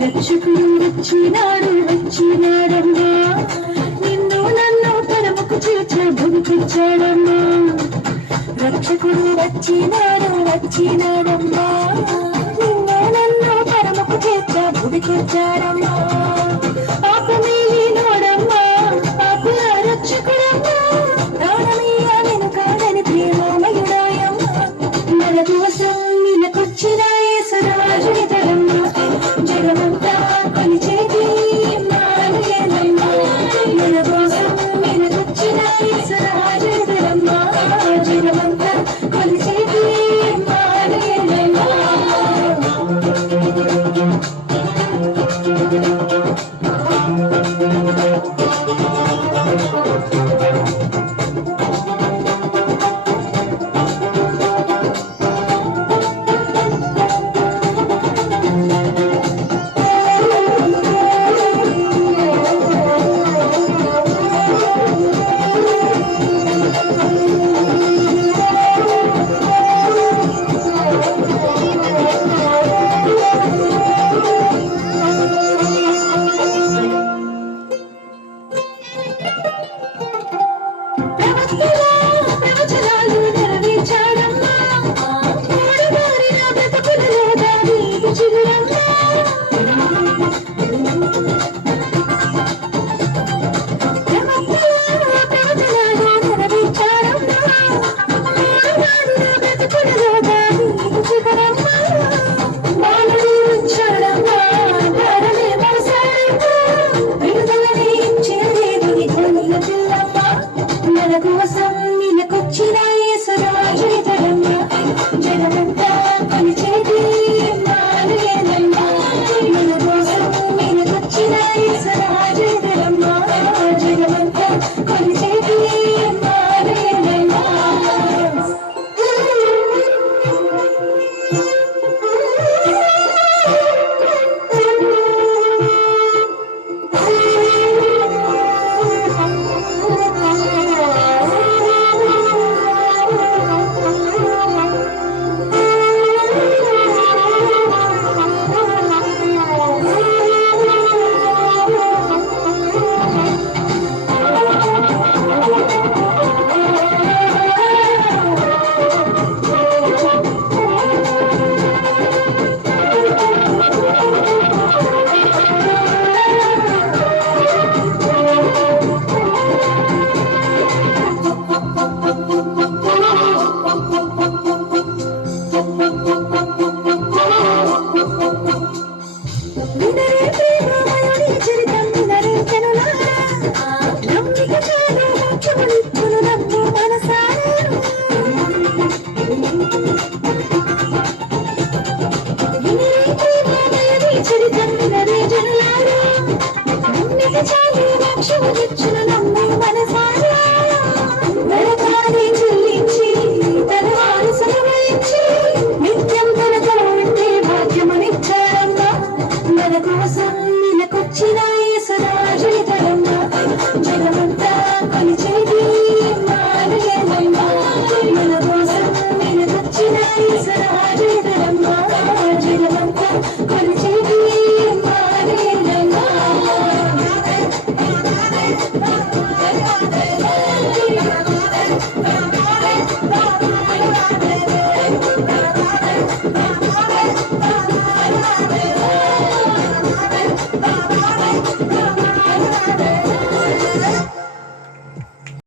రక్షకుడు వచ్చినాడు వచ్చినాడమ్మా, నిన్ను నన్ను పరమకు చేర్చ భూమికిచ్చాడమ్మా. రక్షకుడు వచ్చినాడు వచ్చినాడమ్మా, నిన్ను నన్ను పరమకు చేర్చ భూమికిచ్చాడమ్మా. ఆపమేలినోడమ్మా ఆకుల రక్షకుడమ్మా, ప్రాణమయ్య నేను కాదని ప్రేమమయుడాయమ్మా. మన కోసం నిలకొచ్చిన యేసురాజుని తరమ్మా, జగమంతా కొలిచేది ఇమ్మానుయేలమ్మా. మన కోసం నిలకొచ్చిన యేసురాజుని తరమ్మా, జగమంతా కొలిచేది ఇమ్మానుయేలమ్మా. ప్రవచనాలు నెరవేర్చాడమ్మా, మూడుబారిన బ్రతుకులలో దావీదు చిగురమ్మా. ప్రవచనాలు నెరవేర్చాడమ్మా, మూడుబారిన బ్రతుకులలో దావీదు చిగురమ్మా. బాలుడు వచ్చాడమ్మా, భారమే మోసాడమ్మా, విడుదలని ఇచ్చే దేవుని ధ్వనిల పిల్లమ్మా. మన కోసం నిలకొచ్చిన యేసురాజుని తరమ్మా, జగమంతా కొలిచేది ఇమ్మానుయేలమ్మా. మన కోసం నిలకొచ్చిన యేసురాజుని తరమ్మా, జగమంతా కొలిచేది ఇమ్మానుయేలమ్మా. వినరే ప్రేమమయుని చరితం వినరే జనులారా, నమ్మిక చాలు మోక్షమునిచ్చు